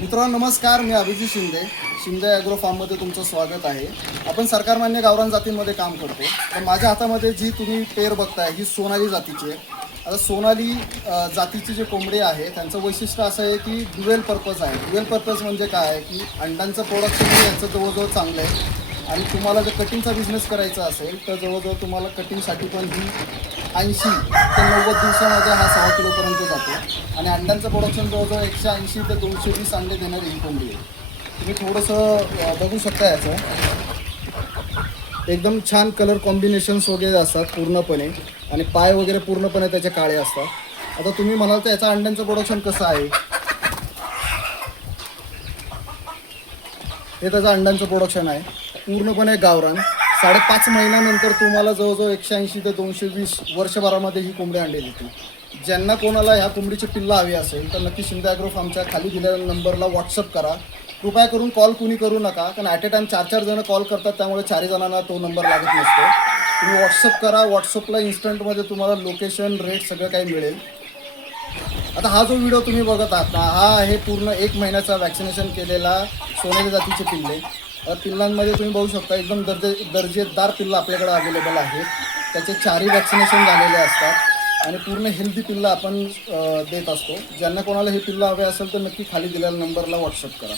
मित्रांनो नमस्कार, मी अभिजित शिंदे ॲग्रो फार्ममध्ये तुमचं स्वागत आहे. आपण सरकारमान्य गावरान जातींमध्ये काम करतो. तर माझ्या हातामध्ये जी तुम्ही पेर बघताय ही सोनाली जातीची आहे. आता सोनाली जातीची जे कोंबडे आहे त्यांचं वैशिष्ट्य असं आहे की ड्युएल पर्पज आहे. ड्युएल पर्पज म्हणजे काय आहे की अंड्यांचं प्रोडक्शन यांचं जवळजवळ चांगलं आहे आणि तुम्हाला जर कटिंगचा बिझनेस करायचा असेल तर जवळजवळ तुम्हाला कटिंगसाठी पण ही 80 ते 90 दिवसामध्ये हा 6 किलोपर्यंत जातो आणि अंड्यांचं प्रोडक्शन जवळजवळ 180 ते 220 अंडे देणारी ही कोंबडी आहे. तुम्ही थोडंसं बघू शकता याचं एकदम छान कलर कॉम्बिनेशन्स वगैरे असतात पूर्णपणे आणि पाय वगैरे पूर्णपणे त्याचे काळे असतात. आता तुम्ही म्हणाल तर याचं अंड्यांचं प्रोडक्शन कसं आहे, हे त्याचं अंड्यांचं प्रोडक्शन आहे पूर्णपणे गावरान. 5.5 महिन्यानंतर तुम्हाला जवळजवळ 180 ते 220 वर्षभरामध्ये ही कोंबडी अंडे देते. ज्यांना कोणाला ह्या कोंबडीची पिल्लं हवी असेल तर नक्की शिंदे ॲग्रो फार्मच्या खाली दिलेल्या नंबरला व्हॉट्सअप करा. कृपया करून कॉल कुणी करू नका, कारण ॲट ए टाईम 4-4 जणं कॉल करतात, त्यामुळे 4 जणांना तो नंबर लागत नसतो. तुम्ही व्हॉट्सअप करा. व्हॉट्सअपला इन्स्टंटमध्ये तुम्हाला लोकेशन, रेट सगळं काही मिळेल. आता हा जो व्हिडिओ तुम्ही बघत आहात ना, हा आहे पूर्ण 1 महिन्याचा वॅक्सिनेशन केलेला सोनेरी जातीचे पिल्ले. पिल्लांमध्ये तुम्ही बघू शकता एकदम दर्जेदार पिल्लं आपल्याकडे अवेलेबल आहेत. त्याचे 4ही वॅक्सिनेशन झालेले असतात आणि पूर्ण हेल्दी पिल्लं आपण देत असतो. ज्यांना कोणाला हे पिल्लं हवे असेल तर नक्की खाली दिलेल्या नंबरला व्हॉट्सअप करा.